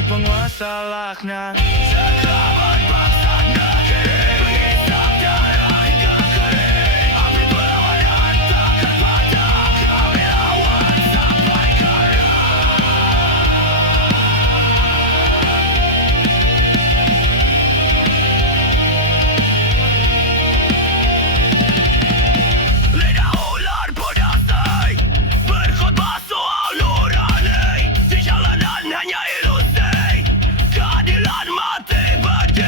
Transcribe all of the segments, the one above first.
bagi penguasa laknat. Sekawan bangsa negeri menghisap darah hingga kering. Api perlawanan takkan padam, kami lawan sampai kering. Lidah ular berdasai berkhotbah soal nurani. Di jalanan hanya ilusi, keadilan mati berdiri.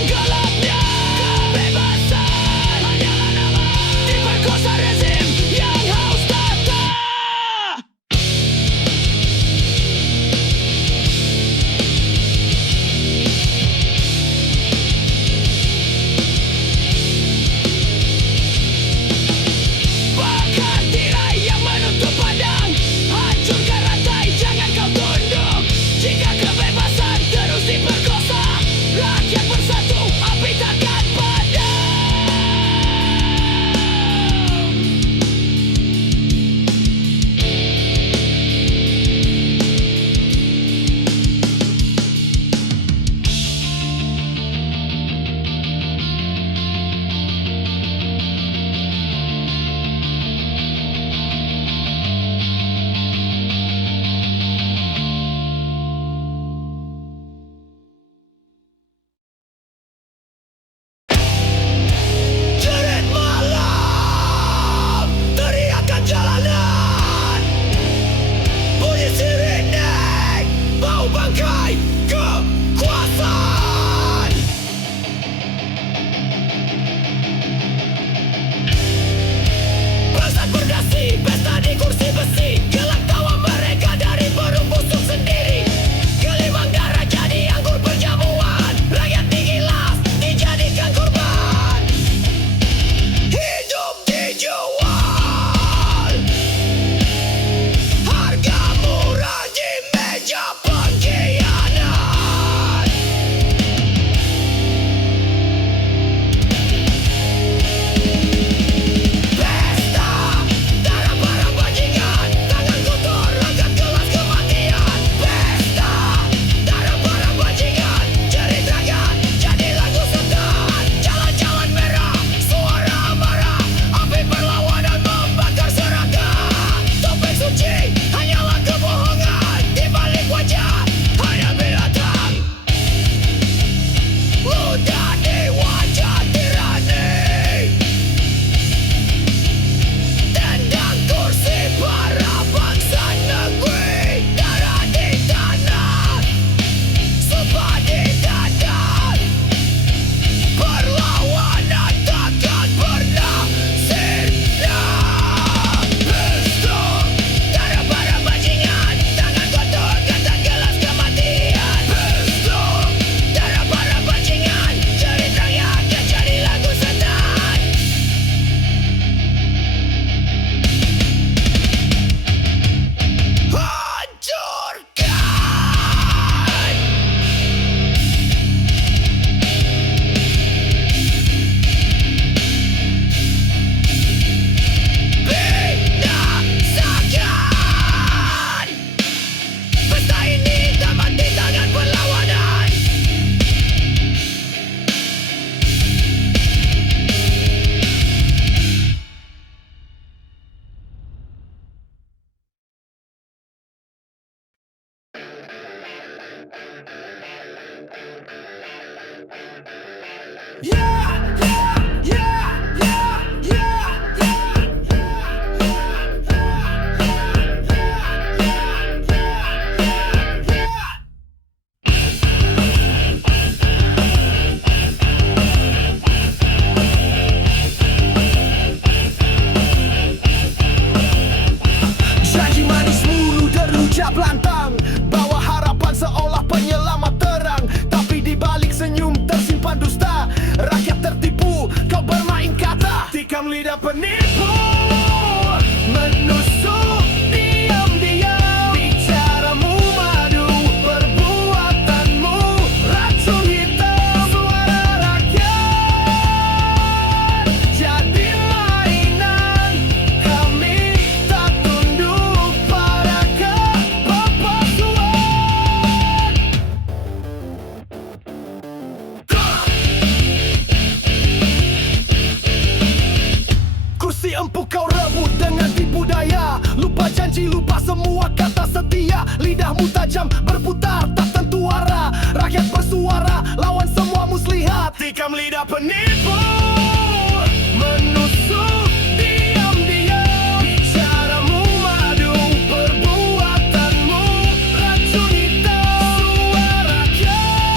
yang gelapnya. Kebebasan hanyalah nama diperkosa rezim yang haus tahta. Bakar tirai yang menutup padang, hancurkan rantai, jangan kau tunduk. Jika kebebasan terus diperkosa, rakyat bersatu, api takkan padam. Jerit malam, teriakan jalanan, bunyi sirine, bau bangkai kekuasaan. Pesat berdasi, pesta di kursi besi, gelak tawa mereka dari perut busuk sendiri. Gelimang darah jadi anggur perjamuan, rakyat digilas, dijadikan korban. Hidup dijual, harga murah di meja pengkhianat. Pesta, darah para bajingan, tangan kotor angkat gelas kematian. Pesta, darah para bajingan, jerit rakyat jadi lagu setan. Jalan-jalan merah, suara amarah, api perlawanan membakar seragam. Topeng suci hanyalah kebohongan, di balik wajah hanya binatang. Ludah di wajah tirani, tendang kursi para bangsa negeri. Darah di tanah, sumpah di dada, perlawanan takkan pernah sirna. Pesta, darah para bajingan, tangan kotor kata gelas kematian. Pesta, darah para bajingan, jerit rakyat yang jadi lagu setan. Hancurkan, binasakan. Pesta ini tamat di tangan perlawanan. Janji manis mulu terucap lantang, bawa harapan seolah penyelamat terang. Tapi di balik senyum tersimpan dusta, rakyat tertipu, kau bermain kata. Tikam lidah penipu, menusuk diam-diam. Bicaramu madu, perbuatanmu racun hitam. Suara rakyat jadi mainan, kami tak tunduk pada kepalsuan. Kursi empuk kau rebut dengan tipu daya, lupa janji, lupa semua kata setia. Lidahmu tajam berputar tak tentu arah, rakyat bersuara lawan semua muslihat. Tikam lidah penipu, menusuk diam-diam. Bicaramu madu, perbuatanmu racun hitam. Suara rakyat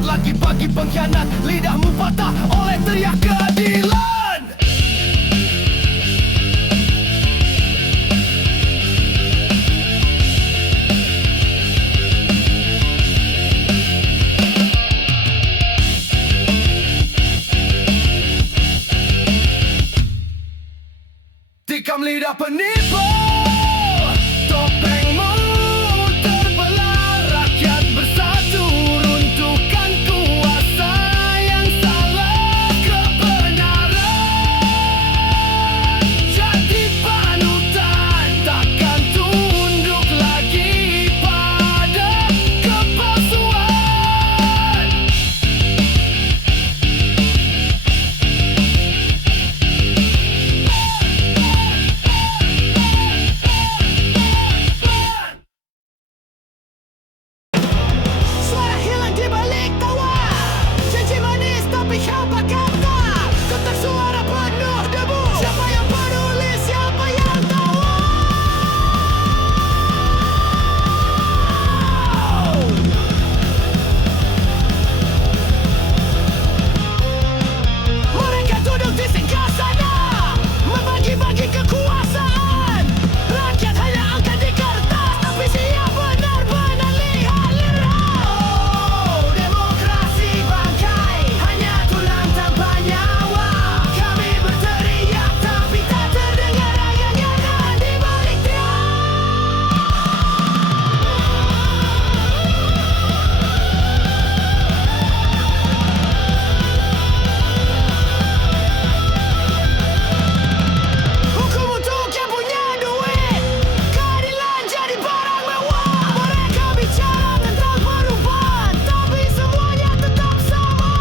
kuat lagi bagi pengkhianat. Lidahmu patah oleh teriak keadilan. Tikam lidah penipu, topengmu terbelah. Rakyat bersatu runtuhkan kuasa yang salah. Kebenaran jadi panutan, takkan tunduk lagi pada kepalsuan. Suara hilang di balik tawa, janji manis tapi hampa kata. Kotak suara penuh debu, siapa yang peduli, siapa yang tahu? Mereka duduk di singgasana, membagi-bagi kekuasaan. Rakyat hanya angkat di kertas, tapi siap benar-benar lihat. Oh, demokrasi bangkai, hanya tulang tanpa nyawa. Kami berteriak tapi tak terdengar ayang-ayang di balik tiang. Hukum untuk yang punya duit, keadilan jadi barang mewah. Mereka bicara tentang perubahan, tapi semuanya tetap sama.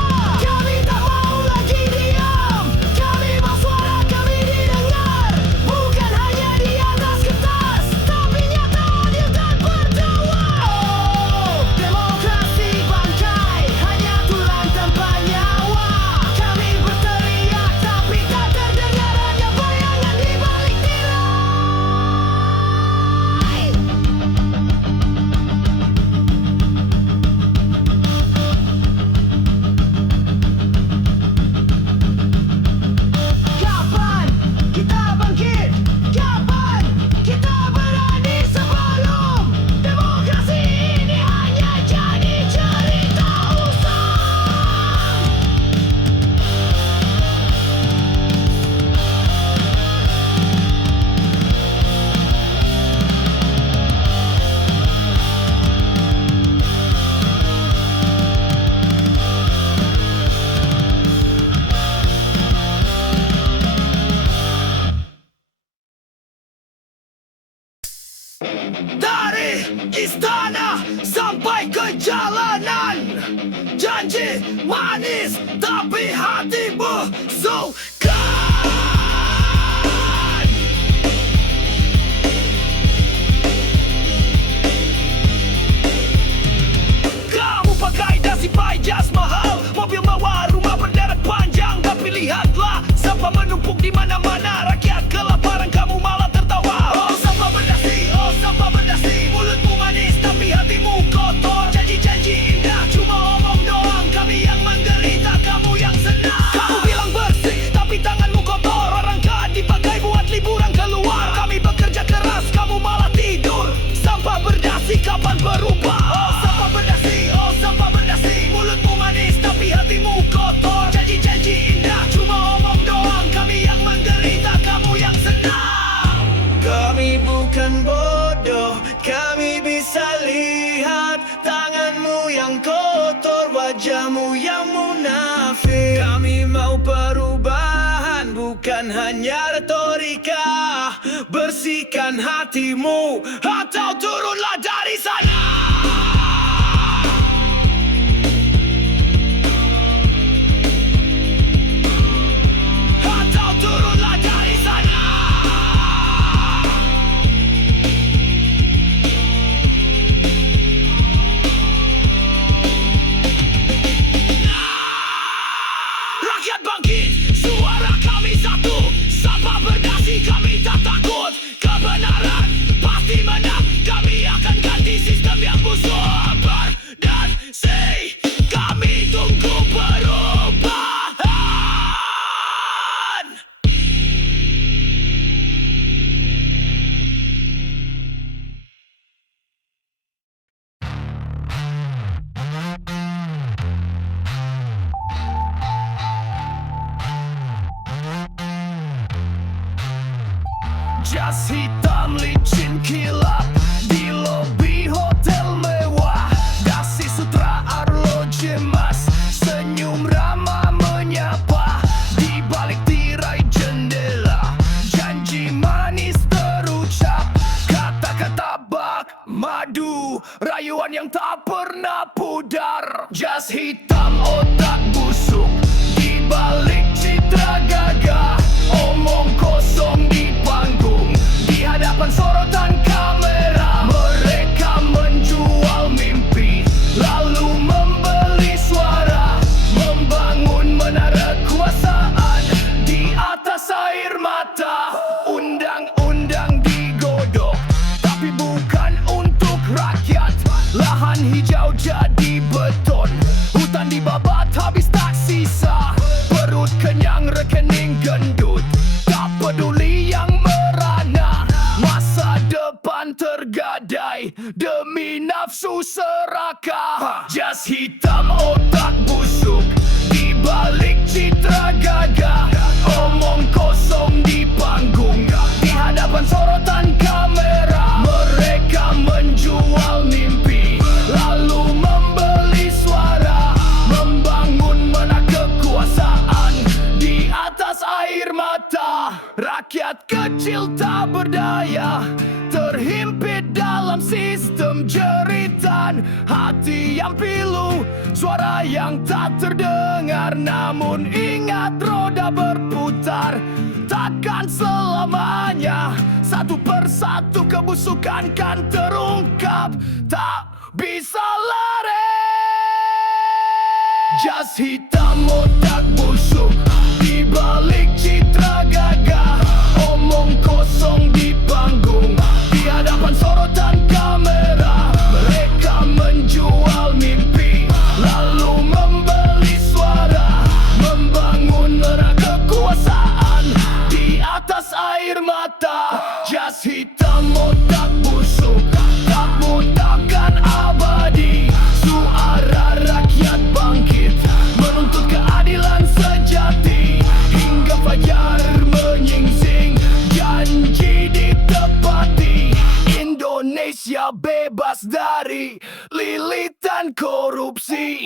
Kami tak mau lagi diam, kami mau suara kami didengar. Bukan hanya di atas kertas, tapi nyata, adil dan berdaulat. Oh, demokrasi bangkai, hanya tulang tanpa nyawa. Kami berteriak tapi tak terdengar, hanya bayangan di balik tirai. Kapan kita bangkit? Kapan kita berani sebelum demokrasi ini hanya jadi cerita usang? Dari istana sampai ke jalanan, janji manis tapi hatimu sukan. Kamu pakai dasi jas mahal, mobil mewah, rumah berderet panjang, tapi lihatlah sampah menumpuk di mana-mana. Rakyat kelaparan, kamu malah tertawa. Oh sampah berdasi, mulutmu manis tapi hatimu kotor. Janji-janji indah cuma omong doang, kami yang menderita, kamu yang senang. Kamu bilang bersih tapi tanganmu kotor, orang kan dipakai buat liburan keluar. Kami bekerja keras, kamu malah tidur. Sampah berdasi kapan berubah? Oh sampah berdasi, mulutmu manis tapi hatimu kotor. Janji-janji indah cuma omong doang, kami yang menderita, kamu yang senang. Kami bukan bodoh, kami bisa lihat tanganmu yang kotor, wajahmu yang munafik. Kami mau perubahan, bukan hanya retorika. Bersihkan hatimu atau turunlah dari sana. Atau turunlah dari sana. Rakyat bangkit, suara kami satu. Sampah berdasi, kami tak takut. Kebenaran pasti menang, kami akan ganti sistem yang busuk. Berdasi, kami Jas hitam licin kilap di lobi hotel mewah. Dasi sutra arloji emas, senyum ramah menyapa. Di balik tirai jendela, janji manis terucap. Kata-kata bak madu, rayuan yang tak pernah pudar. Jas hitam otak busuk, di balik citra gagah. Omong kosong di panggung, di hadapan sorotan kamera. Mereka menjual mimpi, lalu membeli suara. Membangun menara kekuasaan di atas air mata. Undang-undang digodok, tapi bukan untuk rakyat. Lahan hijau jadi beton, hutan dibabat habis tak sisa. Perut kenyang rekening gendut, tak peduli yang merana. Masa depan tergadai demi nafsu serakah. Jas hitam otak busuk, di balik citra gagah. Omong kosong di panggung, di hadapan sorotan kamera. Mereka menjual mimpi, lalu membeli suara. Membangun menara kekuasaan di atas air mata. Rakyat kecil tak berdaya, terhimpit dalam sistem jeritan. Hati yang pilu, suara yang tak terdengar. Namun ingat, roda berputar, takkan selamanya. Satu persatu kebusukan kan terungkap, tak bisa lari. Jas hitam otak busuk, di balik citra gagah. Omong kosong di panggung, di hadapan sorotan kamera. Mereka menjual mimpi, lalu membeli suara. Membangun menara kekuasaan di atas air mata. Jas hitam otak busuk, kamu takkan abadi. Suara rakyat bangkit, menuntut keadilan sejati. Hingga fajar menyingsing, janji ditepati. Indonesia bebas dari lilitan korupsi.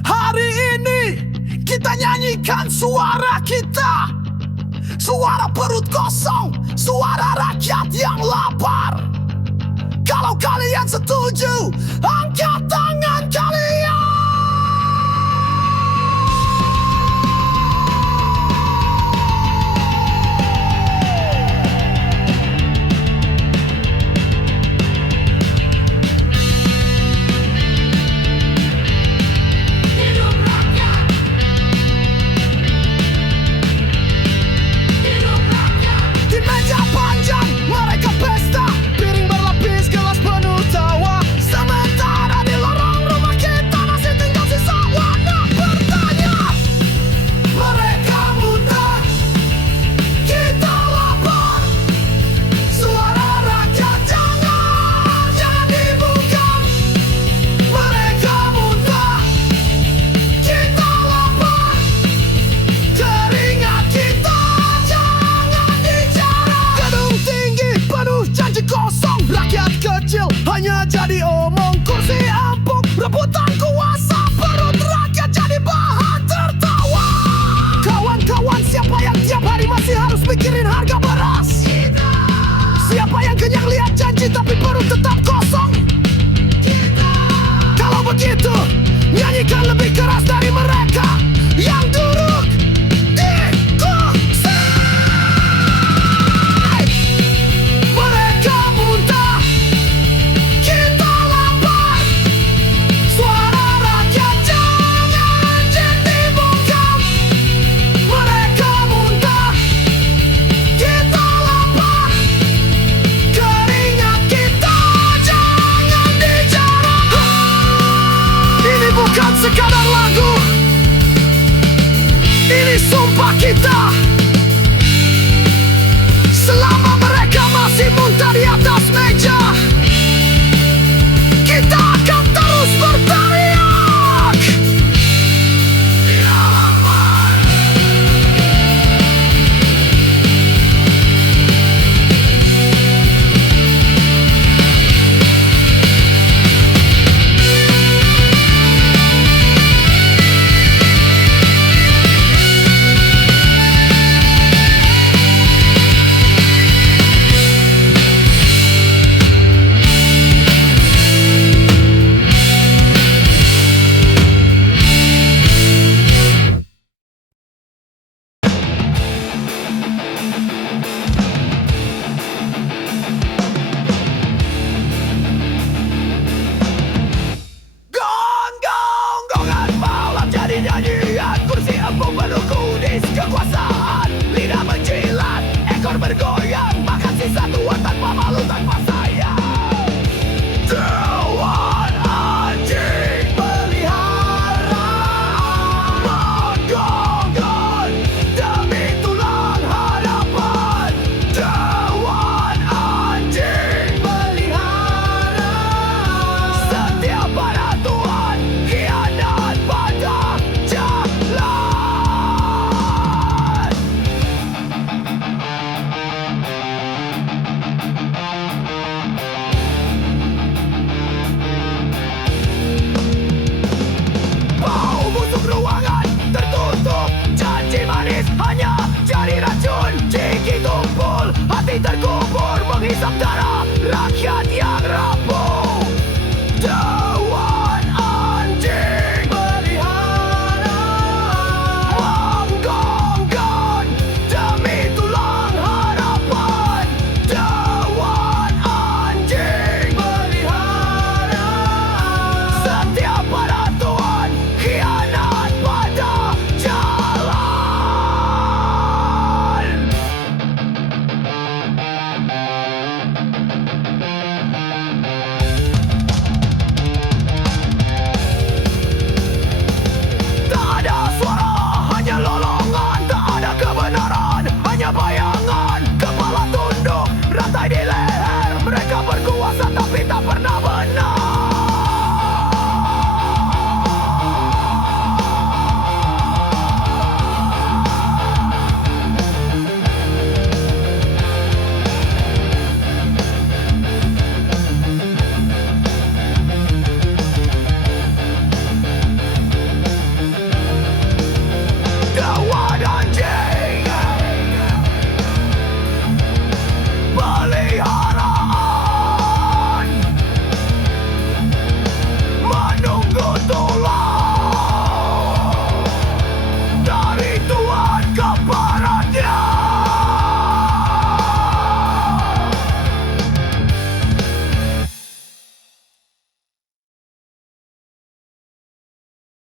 Hari ini kita nyanyikan suara kita, suara perut kosong, suara rakyat yang lapar. Kalau kalian setuju, angkat tangan kalian. Di meja panjang mereka pesta, piring berlapis, gelas penuh tawa. Sementara di lorong rumah kita sumpah kita.